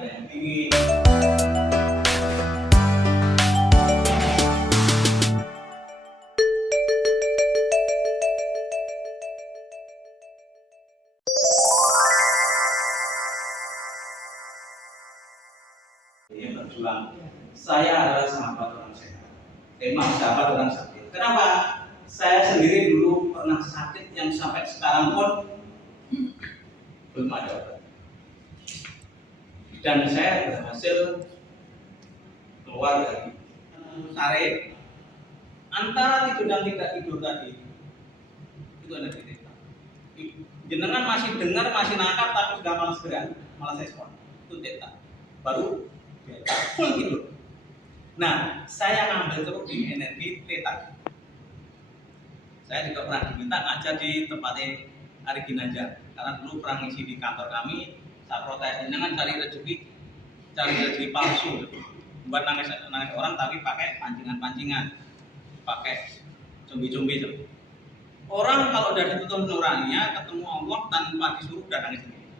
ada yang dingin. Ini berjuang. Saya adalah sahabat orang sehat. Sahabat orang sakit. Kenapa? Saya sendiri dulu pernah sakit yang sampai sekarang pun belum ada obat. Dan saya berhasil keluar dari sare antara tidur dan tidak tidur tadi. Itu ada titik. Jenengan masih dengar, masih nangkap, tapi sudah malas gerak, malas respon. Itu teta. Baru full tidur. Nah, saya ngambil terus di energi teta. Saya juga pernah diminta ngajar di tempatnya Ari Ginanjar, karena dulu pernah ngisi di kantor kami. Saya protes, jangan cari rezeki palsu, buat nangis orang tapi pakai pancingan, pakai combi-combi. Orang kalau udah ditutup nuraninya, ketemu Allah tanpa disuruh udah nangis sendiri.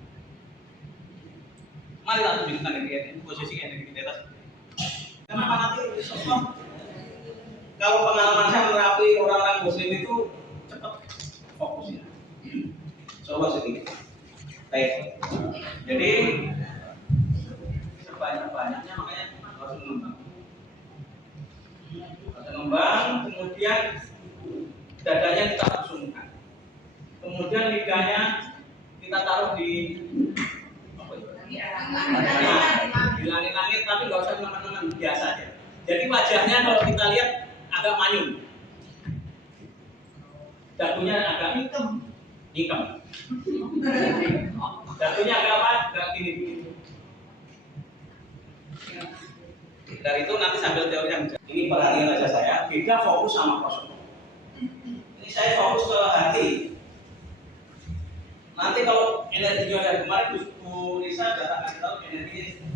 Mari kita tunjukkan energi posisi energi di atas. Kenapa nanti besok? Kalau pengalaman saya merapi orang-orang muslim itu cepat fokusnya. Coba sedikit. Baik. Jadi sebanyak-banyaknya makanya harus mengembang, kemudian dadanya kita langsungkan. Kemudian lidahnya kita taruh di langit-langit, tapi nggak usah teman-teman, biasa aja. Jadi wajahnya kalau kita lihat agak manyun, dagunya agak hitam. Dagunya agak apa? Agak gini. Dari itu nanti sambil teori yang ini perhatian aja saya, beda fokus sama kosong. Ini saya fokus ke hati. Nanti kalau energinya ada kemarin, Bu Risa datang kasih tahu energinya.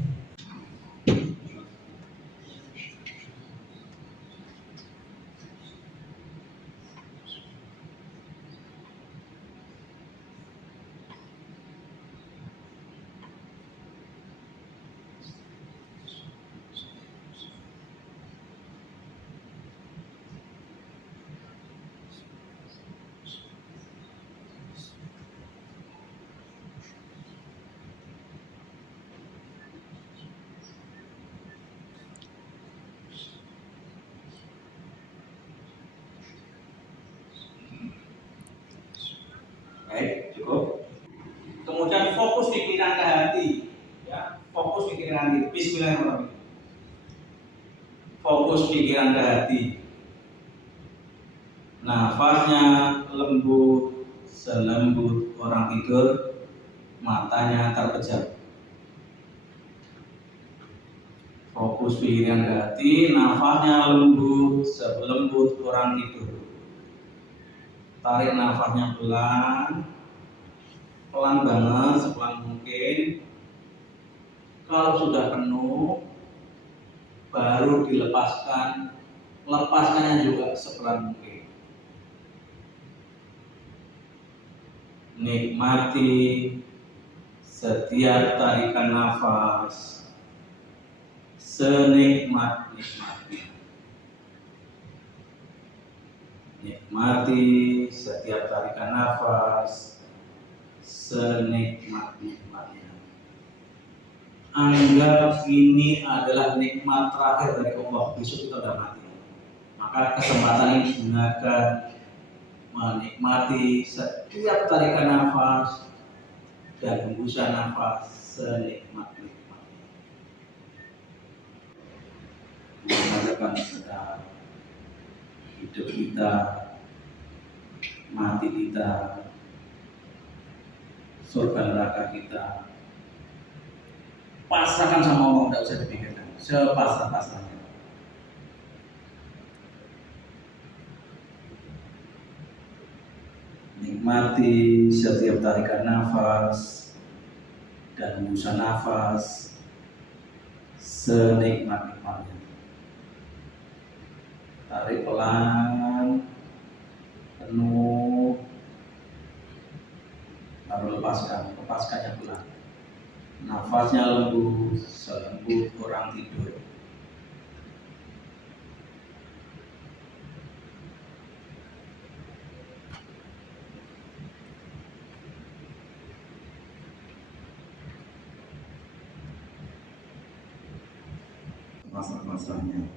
Baik, cukup. Kemudian fokus pikiran ke hati, ya, fokus pikiran hati. Bismillahirrahmanirrahim. Fokus pikiran ke hati. Nafasnya lembut, selembut orang tidur, matanya terpejam. Fokus pikiran ke hati, nafasnya lembut, selembut orang tidur. Tarik nafasnya pelan banget, sepelan mungkin. Kalau sudah penuh, baru dilepaskan. Lepaskannya juga sepelan mungkin. Nikmati setiap tarikan nafas senikmat-nikmatnya. Nikmati setiap tarikan nafas senikmat-nikmatnya. Anggap ini adalah nikmat terakhir dari Allah. Besok kita sudah mati. Maka kesempatan ini gunakan menikmati setiap tarikan nafas dan hembusan nafas senikmat-nikmatnya. Mengatakan sedar hidup kita, mati kita, surga neraka kita, pasrahkan sama Allah, tidak usah dipikirkan, sepasrah-pasrahnya. Nikmati setiap tarikan nafas dan hembusan nafas senikmat-nikmatnya. Tarik pelan, penuh, baru lepaskannya pelan. Nafasnya lembut, selembut orang tidur. Masa-masanya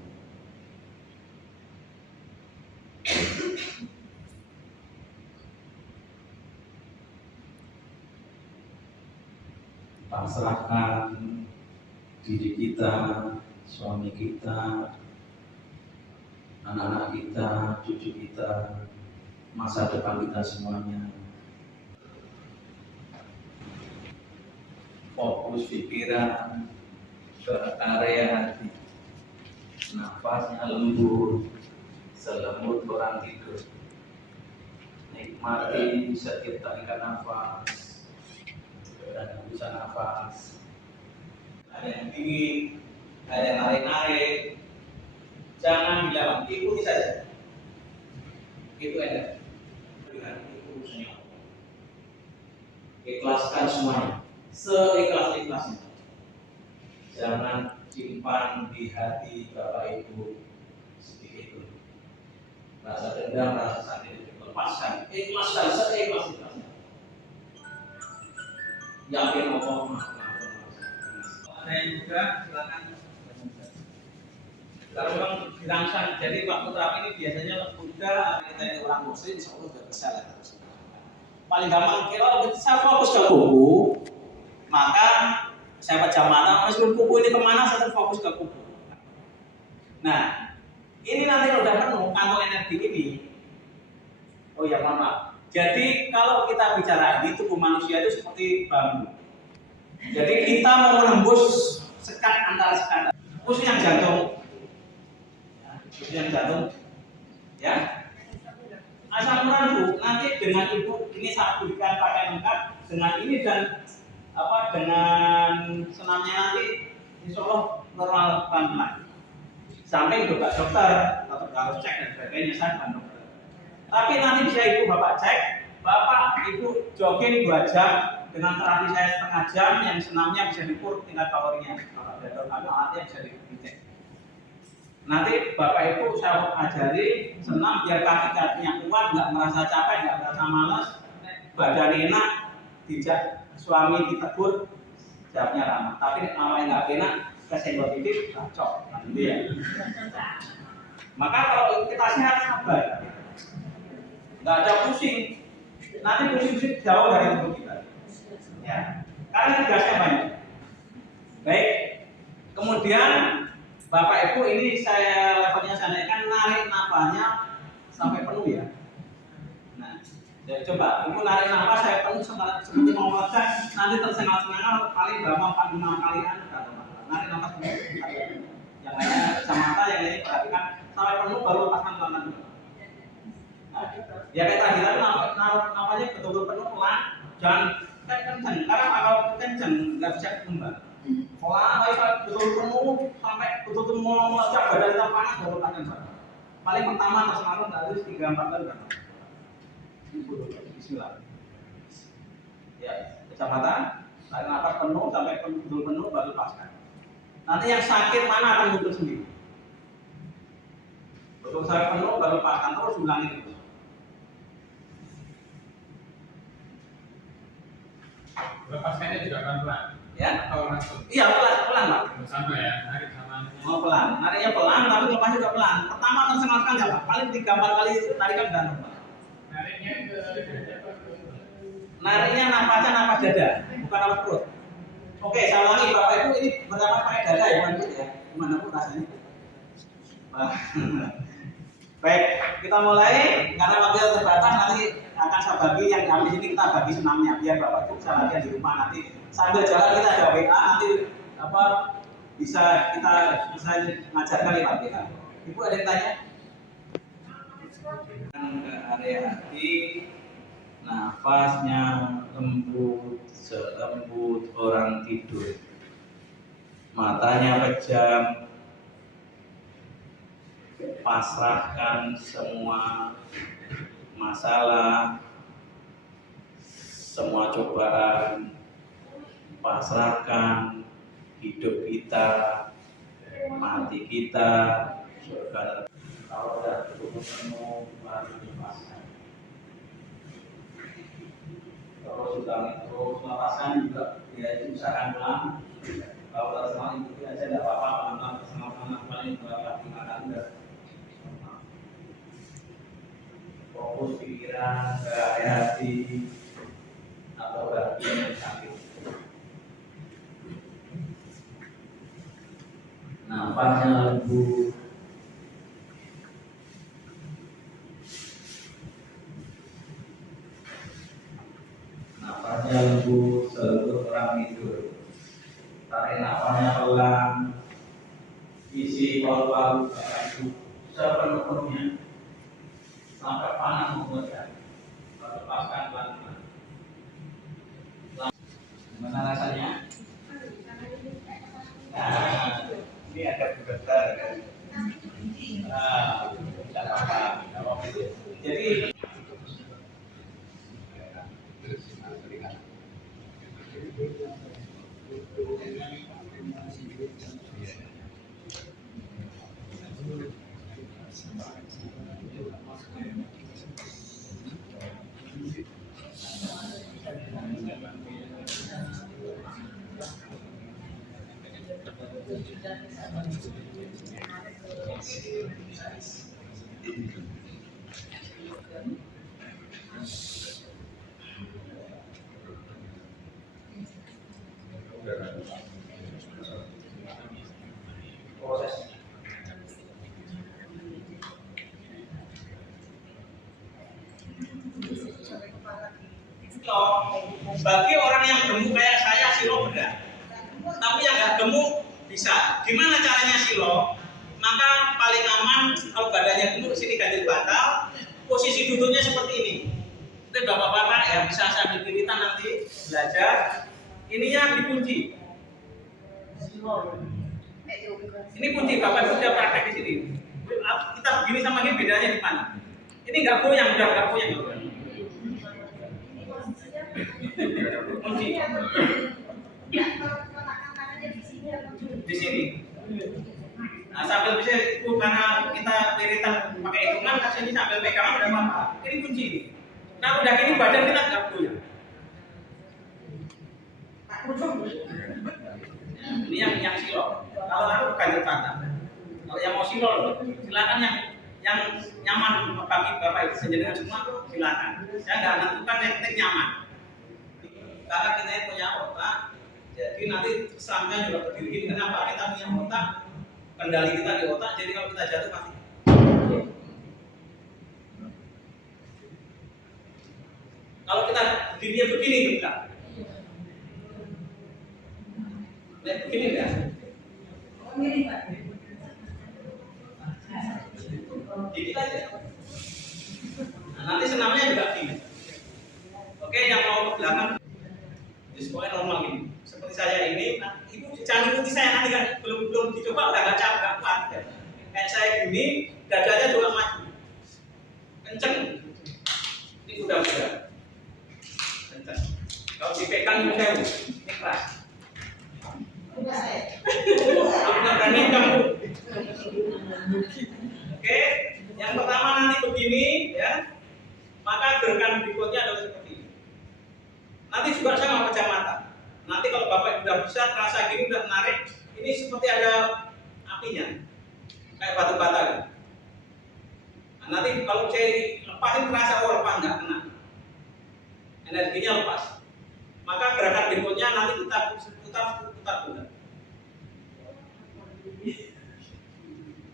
pasrahkan diri kita, suami kita, anak-anak kita, cucu kita, masa depan kita semuanya. Fokus pikiran ke area hati. Nafasnya lembut, selembut orang tidur. Nikmati setiap tarikan nafas dan hembusan nafas. Ada yang tinggi, ada yang narik-narik. Jangan dilawan, ikuti saja. Itu enak. Dengan urusannya. Ikhlaskan semuanya, seikhlas-ikhlasnya. Jangan simpan di hati Bapak Ibu sedikit pun. Rasa dendam, rasa sakit itu lepaskan, ikhlaskan seikhlas-ikhlasnya. Yakin Allah ada yang juga silakan. Kalau memang dirangsang, jadi waktu terapi ini biasanya udah kita orang muslim, insya Allah sudah bisa lah. Paling gampang kalau saya fokus ke buku, maka saya baca mana, meskipun buku ini kemana, saya fokus ke buku. Nah, ini nanti udah penuh kantong energi ini. Oh ya, mohon maaf. Jadi kalau kita bicara ini, tubuh manusia itu seperti bambu. Jadi kita mau menembus sekat antara sekat, khusus yang jantung, ya. Asam urat Bu, nanti dengan ibu ini saya berikan pakai lengkap dengan ini dan dengan senamnya nanti, insya Allah normal pelan-pelan. Sampai ke dokter atau harus cek dan sebagainya saya dengan dokter. Tapi nanti bisa ibu bapak cek, bapak ibu jogging 2 jam dengan terapi saya setengah jam, yang senamnya bisa diukur tingkat kalorinya, alatnya bisa dicek. Nanti bapak ibu saya ajari senam biar kaki-kakinya kuat, nggak merasa capek, nggak merasa malas, badan enak, tidak suami ditegur, jawabnya ramah. Tapi awalnya nggak enak, kesenggol dikit, cocok, gitu ya. Maka kalau kita sehat sabar, nggak ada pusing. Nanti pusing-pusing jauh dari tubuh kita. Ya, karena tugasnya banyak. Baik, kemudian Bapak Ibu ini saya levelnya saya naikkan, narik nafasnya sampai penuh ya. Nah, jadi coba Ibu narik nafas saya penuh seperti mau meledak, nanti tersengal-sengal paling gampang 4-5 kalian atau narik nafas penuh. Yang lainnya kacamata, yang ini perhatikan sampai penuh baru lepaskan pelan-pelan dulu. Nah, ya kayak tadi naruh nafasnya betul-betul penuh pelan, jangan kenceng, karena kalau kenceng nggak bisa kembang. Pelan, betul penuh sampai betul-betul mau meledak badan kita panas baru lepaskan saja. Paling pertama tersengal harus 3-4 kali. Bismillah. Ya, kecamatan, tarik nafas penuh sampai betul penuh baru lepaskan. Nanti yang sakit mana akan muncul sendiri. Betul sampai penuh baru lepaskan, terus ulangi terus. Lepaskannya juga pelan-pelan. Ya? Atau langsung? Iya, pelan Pak. Sama ya, narik sama. Oh pelan, nariknya pelan, tapi lepas juga pelan. Pertama tersengalkan nggak Pak? Paling 3-4 kali tarikan dan Pak. Nariknya ke dada apa ke? Nariknya napasnya napas dada, bukan napas perut. Oke, saya ulangi Bapak Ibu, ini bernapas pakai dada ya, bukan perut ya? Gimana Bu rasanya? Baik, kita mulai karena waktu terbatas, nanti akan saya bagi yang habis ini kita bagi senamnya biar Bapak Ibu bisa latihan di rumah nanti sambil jalan kita ada WA nanti bisa kita mengajarkan lewat WA. Ibu ada yang tanya? Ke area hati, nafasnya lembut, selembut orang tidur, matanya pejam. Pasrahkan semua masalah, semua cobaan pasrahkan hidup kita, mati kita, surga. Kalau sudah cukup penuh, baru dilepaskan. Kalau sudah terus lepaskan juga, ya usahakan ulang. Kalau terserah ikuti aja tidak apa-apa, pelan-pelan bersama-sama paling berapa 5 kali udah. Fokus pikiran ke hati atau bagian yang sakit. Nafasnya lembut. Nafasnya lembut seluruh orang tidur. Tarik nafasnya pelan. Isi paru-paru itu sepenuhnya sampai panas mengucap. Lepaskan pelan-pelan. Gimana rasanya? Nah, ini ada getar kan? Nah, tidak apa-apa. Jadi proses. Bagi orang yang gemuk kayak saya, silo berat. Tapi yang nggak gemuk bisa. Gimana caranya silo? Maka paling aman kalau badannya gemuk sini ganjil bantal, posisi duduknya seperti ini. Itu bapak-bapak ya bisa sambil kiritan nanti belajar. Ininya dikunci. Ini kunci bapak sudah praktek di sini. Kita begini sama ini bedanya di mana? Ini nggak goyang, udah nggak goyang. Kunci di sini. Nah, sambil bisa itu karena kita iritan pakai hitungan, kasih ini sambil pegangan udah apa? Ini kunci. Nah, udah gini badan kita nggak goyang. Ini yang silo. Kalau aku ganjil tangan. Kalau yang mau silo, silakan yang nyaman bagi bapak ibu senjata semua silakan. Saya nggak menentukan yang nyaman. Karena kita yang punya otak, jadi nanti sampai juga berdiri gini. Kenapa? Kita punya otak, kendali kita di otak. Jadi kalau kita jatuh pasti. Kalau kita dirinya begini juga. Begini enggak? Dikit aja. Nah, nanti senamnya juga gini. Oke, yang mau ke belakang di sekolah normal gini. Seperti saya ini, nah, ibu jangan ikuti saya nanti kan belum dicoba udah nggak capek, nggak kuat. Kayak saya gini, dadanya juga maju, kenceng. Ini udah kenceng. Kalau dipegang ini saya, ini keras. Aku nggak berani kamu. Oke, yang pertama nanti begini ya, maka gerakan berikutnya adalah seperti ini. Nanti juga saya mau pejam mata. Nanti kalau bapak sudah bisa terasa gini udah menarik, ini seperti ada apinya, kayak batu bata. Nah, nanti kalau saya lepasin terasa lepas nggak kena, energinya lepas. Maka gerakan berikutnya nanti kita putar bulat.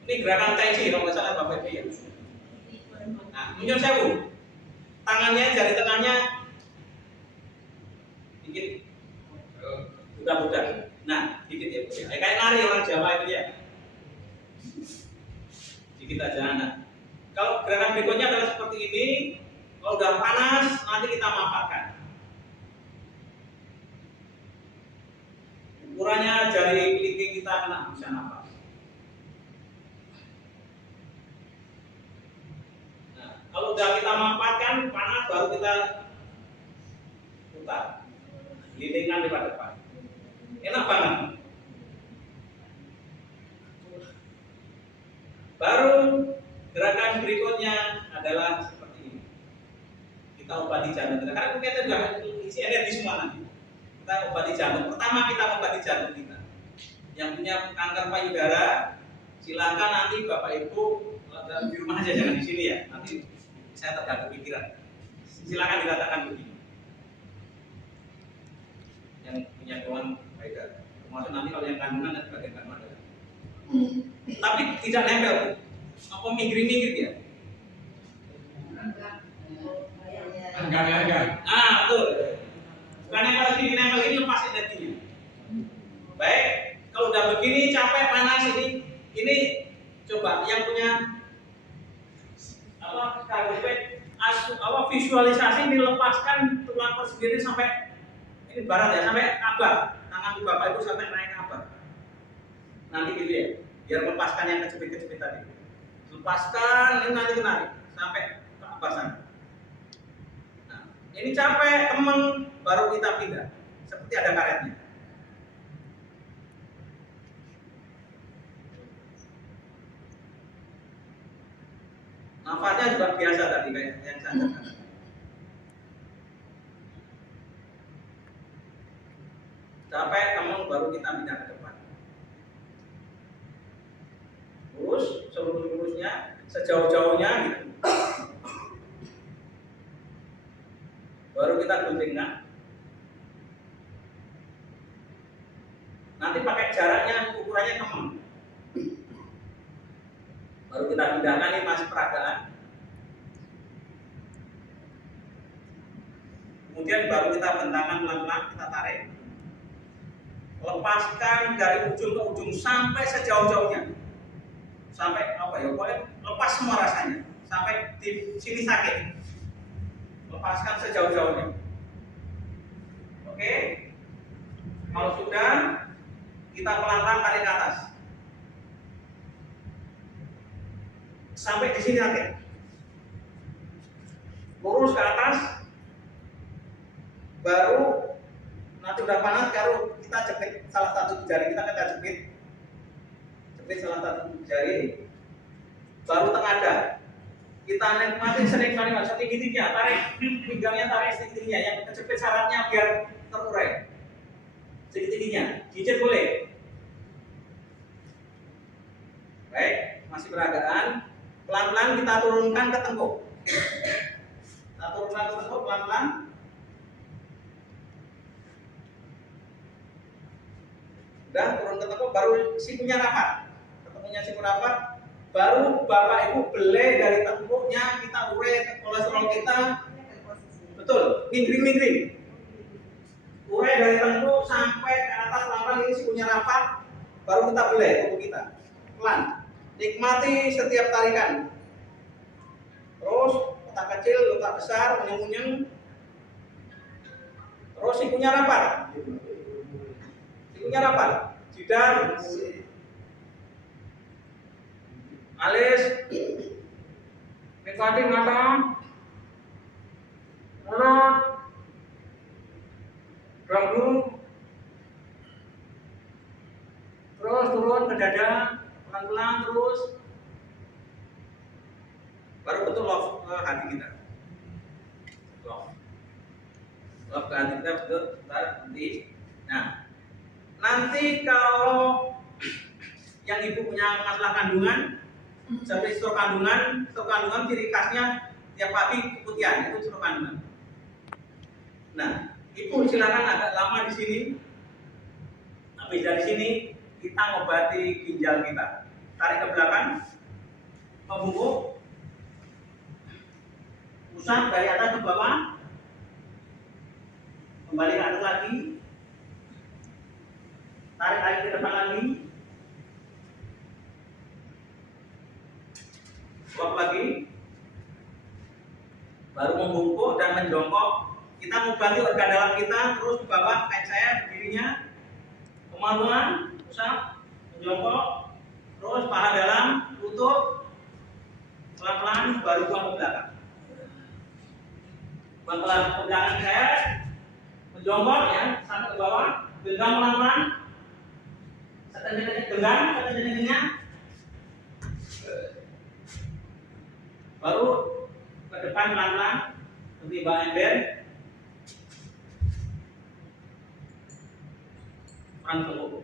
Ini gerakan tai chi kalau nggak salah bapak ibu ya. Nah, muncul sewu. Tangannya, jari tengahnya dikit, putar. Nah, dikit ya. Kayak nari orang Jawa itu ya. Dikit aja. Nah, kalau gerakan berikutnya adalah seperti ini. Kalau udah panas, nanti kita mapakkan. Ukurannya jari kelingking kita kena bisa nafas. Nah, kalau udah kita mampatkan panas baru kita putar, lilingkan di depan. Enak banget. Baru gerakan berikutnya adalah seperti ini. Kita obati jantung kita. Karena kita sudah isi energi semua nanti. Kita obati jantung. Pertama kita obati jantung kita. Yang punya kanker payudara, silakan nanti Bapak Ibu di rumah aja, jangan di sini ya. Nanti saya terganggu pikiran. Silakan dikatakan begini. Yang punya keluhan payudara. Termasuk nanti kalau yang kandungan dan bagian kandungan. Tapi tidak nempel. Apa minggir-minggir dia? Enggak. Betul. Bukan nempel ini lepas energinya. Baik, kalau udah begini capek panas ini coba yang punya visualisasi dilepaskan tulang persendiri sampai ini barat ya, sampai kabah. Tangan Bapak Ibu sampai naik kabah. Nanti gitu ya, biar melepaskan yang kejepit-kejepit tadi. Lepaskan, ini nanti menarik sampai ke kabah sana. Nah, ini capek, kemeng, baru kita pindah. Seperti ada karetnya. Nafasnya juga biasa tadi kayak yang saya katakan. Capek, kemeng, baru kita pindah ke depan. Terus seluruh-seluruhnya sejauh-jauhnya gitu. Baru kita guntingkan. Nanti pakai jaraknya ukurannya kemeng. Baru kita pindahkan nih masih peragaan. Kemudian baru kita bentangkan pelan-pelan, kita tarik. Lepaskan dari ujung ke ujung sampai sejauh-jauhnya. Sampai apa ya? Pokoknya lepas semua rasanya. Sampai di sini sakit. Lepaskan sejauh-jauhnya. Oke? Kalau sudah, kita pelan-pelan tarik ke atas. Sampai di sini sakit. Lurus ke atas. Baru nanti udah panas, baru kita jepit salah satu jari kita jepit salah satu jari, baru tengadah. Kita nikmati seringkali setinggi-tingginya, tarik pinggangnya, tarik setinggi-tingginya, yang kejepit syaratnya biar terurai. Setinggi-tingginya, gigit boleh. Baik, masih peragaan. Pelan-pelan kita turunkan ke tengkuk. Kita turunkan ke tengkuk pelan-pelan. Udah turun ke tengkuk, baru sikunya rapat. Ketemunya siku rapat, baru Bapak Ibu belai dari tengkuknya, kita urai kolesterol kita. Betul, minggring-minggring. Urai dari tengkuk sampai ke atas pelan-pelan, ini sikunya rapat, baru kita belai tubuh kita. Pelan. Nikmati setiap tarikan. Terus otak kecil, otak besar, unyeng-unyeng. Terus sikunya rapat. Sikunya rapat. Jidat, alis, nikmati mata, mulut, dagu, terus turun ke dada. Pelan-pelan terus, baru betul love ke hati kita. Love ke hati kita betul. Nah, nanti kalau yang ibu punya masalah kandungan, seperti stroke kandungan ciri khasnya tiap pagi keputihan, itu stroke kandungan. Nah, ibu silakan agak lama di sini. Habis dari sini kita ngobati ginjal kita. Tarik ke belakang, membungkuk, usap dari atas ke bawah, kembali ke atas lagi, tarik lagi ke depan lagi, suap lagi, baru membungkuk dan menjongkok. Kita ngobati organ dalam kita, terus ke bawah kayak saya berdirinya, kemaluan, usap, menjongkok. Terus paha dalam, tutup, pelan-pelan, baru buang ke belakang. Buang ke belakang saya, menjongkok ya, sampai ke bawah, genggam pelan-pelan, genggam. Baru ke depan pelan-pelan, tiba ember. Orang tunggu.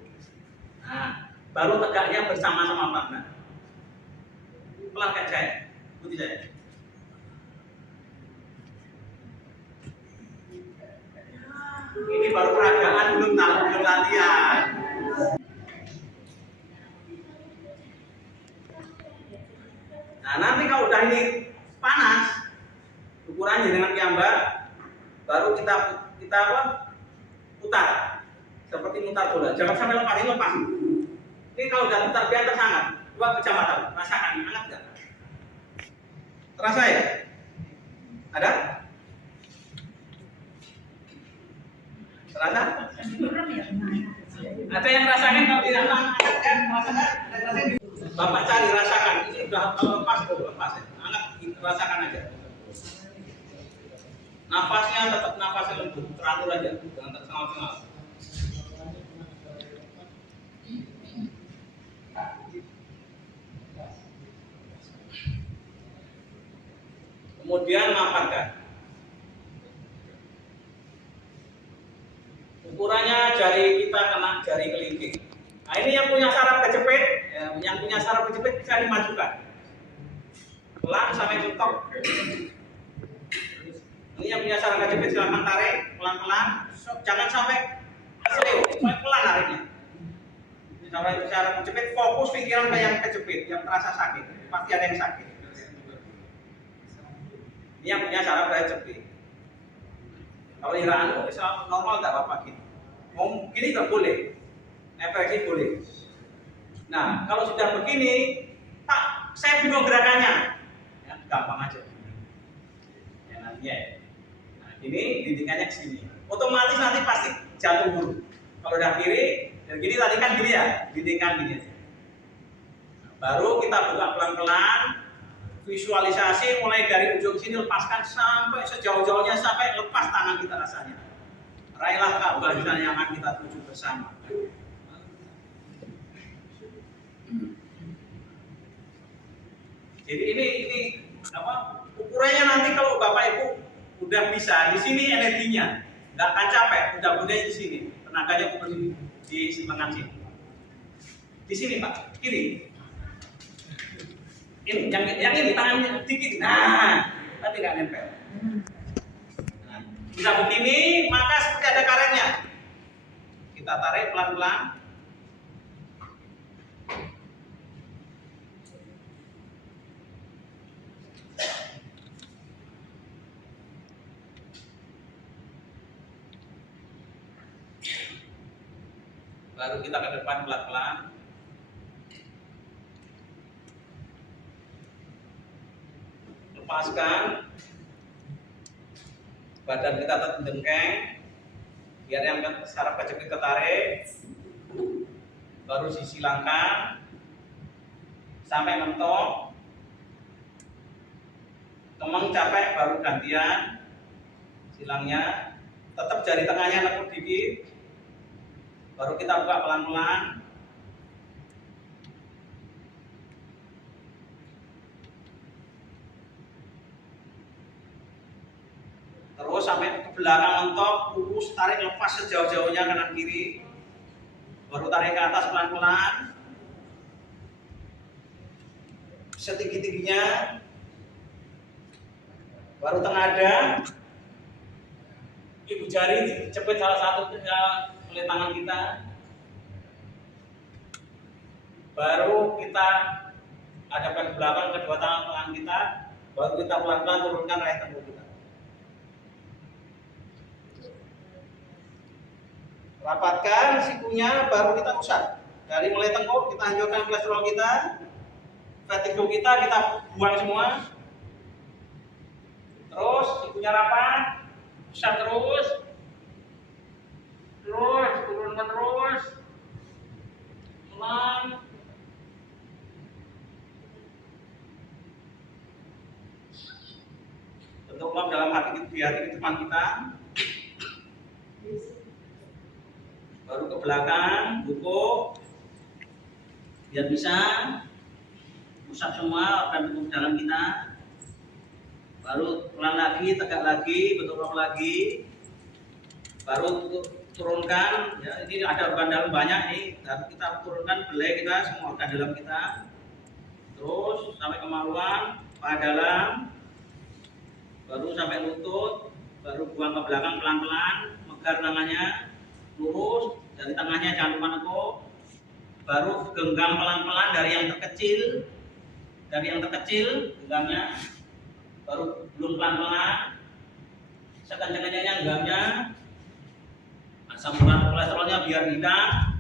Nah, baru tegaknya bersama-sama pelan-pelan. Pelan kan saya, ikuti saya. Ini baru peragaan, belum latihan. Nah, nanti kalau udah ini panas, ukurannya dengan piyambak, baru kita apa? Putar, seperti mutar bola. Jangan sampai lepas, ini lepas. Ini kalau udah putar biar tersangat. Coba kecamatan, rasakan, hangat nggak? Terasa ya? Ada? Terasa? Ada yang rasakan kalau tidak hangat kan? Rasakan? Ada rasakan? Bapak cari rasakan. Ini udah kalau lepas, lepas ya. Hangat, rasakan aja. Nafasnya tetap nafasnya lembut, teratur aja, jangan tersengal-sengal. Kemudian mapatkan. Ukurannya jari kita kena jari kelingking. Nah, ini yang punya saraf kejepit, bisa dimajukan. Pelan sampai mentok. Ini yang punya saraf kejepit silakan tarik pelan-pelan, jangan sampai serius, pelan nariknya. Saraf kejepit, fokus pikiran ke yang kejepit, yang terasa sakit, pasti ada yang sakit. Ini yang punya saraf kejepit. Kalau iraan normal tak apa-apa gini. Mau gini tak boleh, efeksi boleh. Nah, kalau sudah begini, tak saya bingung gerakannya, ya, gampang aja. Ya nantinya ya. Nah, ini dindingannya ke sini. Otomatis nanti pasti jatuh dulu. Kalau udah kiri, dan gini tadi kan gini ya, dindingan gini aja. Nah, baru kita buka pelan-pelan, visualisasi mulai dari ujung sini lepaskan sampai sejauh-jauhnya sampai lepas tangan kita rasanya. Raihlah kebahagiaan yang akan kita tuju bersama. Jadi ini apa? Ukurannya nanti kalau Bapak Ibu udah bisa di sini energinya, nggak akan capek, udah budaya di sini, tenaganya ukur di lengan sini. Di sini Pak, kiri. Ini yang ini tangannya dikit. Nah, tapi nggak nempel. Nah, bisa begini, maka seperti ada karetnya. Kita tarik pelan-pelan. Baru kita ke depan pelan-pelan. Lepaskan. Badan kita tetap dengkeng. Biar yang saraf kejepit ketarik. Baru disilangkan sampai mentok. Kemeng capek baru gantian. Silangnya. Tetap jari tengahnya nekuk dikit. Baru kita buka pelan-pelan. Terus sampai ke belakang mentok, lurus, tarik lepas sejauh-jauhnya kanan kiri. Baru tarik ke atas pelan-pelan. Setinggi-tingginya. Baru tengadah. Ibu jari cepet salah satu oleh tangan kita. Baru kita hadapkan ke belakang kedua tangan kita. Baru kita pelan-pelan turunkan raih tengkuk kita. Rapatkan sikunya, baru kita usap. Dari mulai tengkuk kita hancurkan kolesterol kita, vertigo kita buang semua. Terus sikunya rapat, usap terus, turunkan terus, pelan. Bentuklah dalam di hati depan kita. Baru ke belakang, buku. biar bisa pusat semua organ tubuh dalam kita. Baru pelan lagi, tegak lagi, betul lagi. Baru turunkan, ya ini ada organ dalam banyak nih, dan kita turunkan belai kita, semua organ dalam kita. Terus sampai kemaluan, paha dalam, baru sampai lutut, baru buang ke belakang pelan-pelan, megar tangannya, lurus, dari tangannya jangan lupa nekuk. Baru genggam pelan-pelan dari yang terkecil, genggamnya, baru belum pelan-pelan, sekencang-kencangnya genggamnya, asam kolesterolnya biar hilang,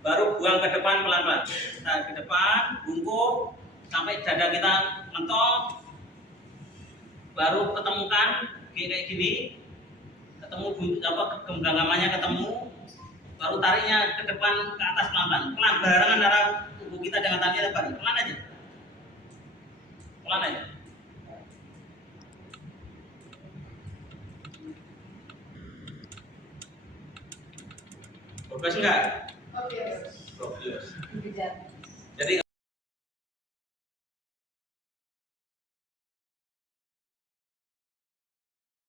baru buang ke depan pelan-pelan. Nah, ke depan, bungkuk, sampai dada kita mentok, baru ketemukan kayak gini, ketemu genggamannya ketemu, baru tariknya ke depan ke atas pelan barengan antara tubuh kita dengan tali lebar, pelan aja. Progres enggak? Oke. Progres. Dikejar.